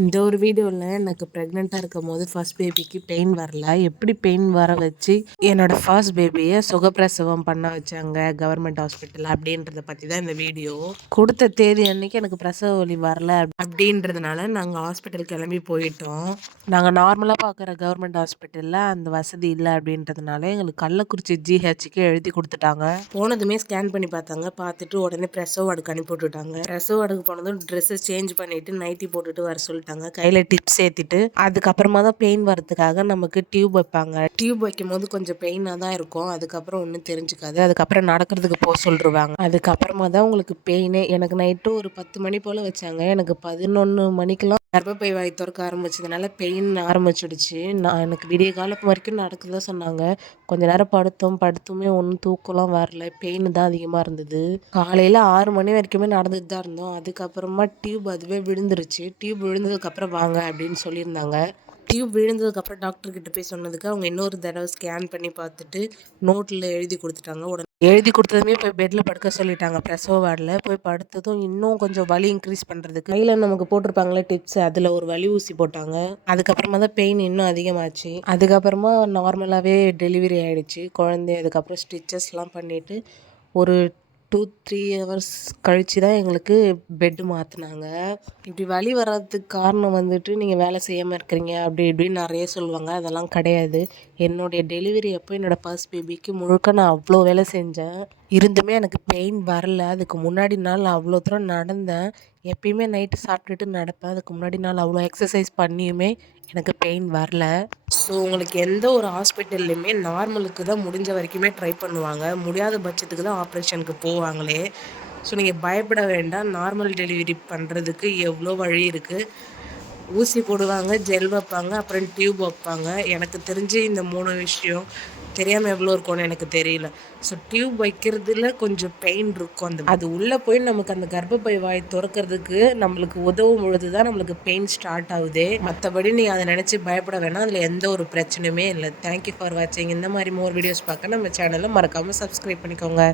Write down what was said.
இந்த ஒரு வீடியோவில் எனக்கு ப்ரெக்னெண்ட்டாக இருக்கும் போது ஃபர்ஸ்ட் பேபிக்கு பெயின் வரல. எப்படி பெயின் வர வச்சு என்னோட ஃபர்ஸ்ட் பேபியை சுகப்பிரசவம் பண்ண வச்சாங்க கவர்மெண்ட் ஹாஸ்பிட்டல் அப்படின்றத பற்றி தான் இந்த வீடியோ. கொடுத்த தேதி அன்னைக்கு எனக்கு பிரசவ வலி வரல அப்படின்றதுனால நாங்கள் ஹாஸ்பிட்டல் கிளம்பி போயிட்டோம். நாங்கள் நார்மலாக பார்க்குற கவர்மெண்ட் ஹாஸ்பிட்டலில் அந்த வசதி இல்லை அப்படின்றதுனால எங்களுக்கு கள்ளக்குறிச்சி ஜிஹெச்சுக்கு எழுதி கொடுத்துட்டாங்க. போனதுமே ஸ்கேன் பண்ணி பார்த்தாங்க. பார்த்துட்டு உடனே பிரசவ அடுக்கு அனுப்பி விட்டுட்டாங்க. பிரசவ அடுக்கு போனதும் ட்ரெஸ்ஸை சேஞ்ச் பண்ணிவிட்டு நைட்டி போட்டுட்டு வர சொல்லி சொல்லிட்டாங்க. கையில் டிப்ஸ் ஏற்றிட்டு அதுக்கப்புறமா தான் பெயின் வரதுக்காக நமக்கு டியூப் வைப்பாங்க. டியூப் வைக்கும் போது கொஞ்சம் பெயினாக தான் இருக்கும். அதுக்கப்புறம் ஒன்றும் தெரிஞ்சுக்காது. அதுக்கப்புறம் நடக்கிறதுக்கு போக சொல்லிடுவாங்க அதுக்கப்புறமா தான் உங்களுக்கு பெயினே எனக்கு நைட்டு ஒரு பத்து மணி போல் வச்சாங்க. எனக்கு பதினொன்று மணிக்கெல்லாம் கர்ப்பப்பை வாய் திறக்க ஆரம்பிச்சதுனால பெயின் ஆரம்பிச்சிடுச்சு. நான் எனக்கு விடிய காலம் வரைக்கும் நடக்குதா சொன்னாங்க. கொஞ்ச நேரம் படுத்தோம் படுத்துமே ஒன்றும் தூக்கம்லாம் வரல. பெயின் தான் அதிகமாக இருந்தது. காலையில் ஆறு மணி வரைக்குமே நடந்துட்டு தான் இருந்தோம். அதுக்கப்புறமா டியூப் அதுவே விழுந்துருச்சு. டியூப் விழுந்ததுக்கப்புறம் வாங்க அப்படின்னு சொல்லியிருந்தாங்க. டியூப் விழுந்ததுக்கப்புறம் டாக்டர் கிட்ட போய் சொன்னதுக்கு அவங்க இன்னொரு தடவை ஸ்கேன் பண்ணி பார்த்துட்டு நோட்டில் எழுதி கொடுத்துட்டாங்க. உடனே எழுதி கொடுத்ததுமே போய் பெட்டில் படுக்க சொல்லிட்டாங்க. பிரசவ வார்டில் போய் படுத்ததும் இன்னும் கொஞ்சம் வலி இன்க்ரீஸ் பண்ணுறதுக்கு கையில் நமக்கு போட்டிருப்பாங்களே டிப்ஸ் அதில் ஒரு வலி ஊசி போட்டாங்க. அதுக்கப்புறமா தான் பெயின் இன்னும் அதிகமாச்சு. அதுக்கப்புறமா நார்மலாகவே டெலிவரி ஆகிடுச்சு குழந்தை அதுக்கப்புறம் ஸ்டிச்சஸ்லாம் பண்ணிவிட்டு ஒரு டூ த்ரீ ஹவர்ஸ் கழித்து தான் எங்களுக்கு பெட்டு மாற்றினாங்க இப்படி வலி வர்றதுக்கு காரணம் வந்துட்டு நீங்கள் வேலை செய்யாமல் இருக்கிறீங்க அப்படி இப்படின்னு நிறைய சொல்லுவாங்க. அதெல்லாம் கிடையாது. என்னுடைய டெலிவரி அப்போ என்னோடய ஃபர்ஸ்ட் பேபிக்கு முழுக்க நான் அவ்வளோ வேலை செஞ்சேன். இருந்துமே எனக்கு பெயின் வரல. அதுக்கு முன்னாடி நாள் அவ்வளோ தூரம் நடந்தேன். எப்பயுமே நைட்டு சாப்பிட்டுட்டு நடப்பேன். அதுக்கு முன்னாடி நாள் அவ்வளோ எக்ஸசைஸ் பண்ணியுமே எனக்கு பெயின் வரல. ஸோ உங்களுக்கு எந்த ஒரு ஹாஸ்பிட்டல்லையுமே நார்மலுக்கு தான் முடிஞ்ச வரைக்குமே ட்ரை பண்ணுவாங்க. முடியாத பட்சத்துக்கு தான் ஆப்ரேஷனுக்கு போவாங்களே. ஸோ நீங்கள் பயப்பட வேண்டாம். நார்மல் டெலிவரி பண்ணுறதுக்கு எவ்வளோ வழி இருக்குது ஊசி போடுவாங்க ஜெல் வைப்பாங்க அப்புறம் டியூப் வைப்பாங்க. எனக்கு தெரிஞ்சு இந்த மூணு விஷயம் தெரியாமல் எவ்வளோ இருக்கும்னு எனக்கு தெரியல. ஸோ டியூப் வைக்கிறதுல கொஞ்சம் பெயின் இருக்கும் அந்த அது உள்ளே போய் நமக்கு அந்த கர்ப்பப்பை வாய் திறக்கிறதுக்கு நம்மளுக்கு உதவும் பொழுது தான் நம்மளுக்கு பெயின் ஸ்டார்ட் ஆகுது. மற்றபடி நீ அதை நினச்சி பயப்பட வேணாம். அதில் எந்த ஒரு பிரச்சனையுமே இல்லை. தேங்க்யூ ஃபார் வாட்சிங் இந்த மாதிரி மோர் வீடியோஸ் பார்க்க நம்ம சேனலை மறக்காமல் சப்ஸ்கிரைப் பண்ணிக்கோங்க.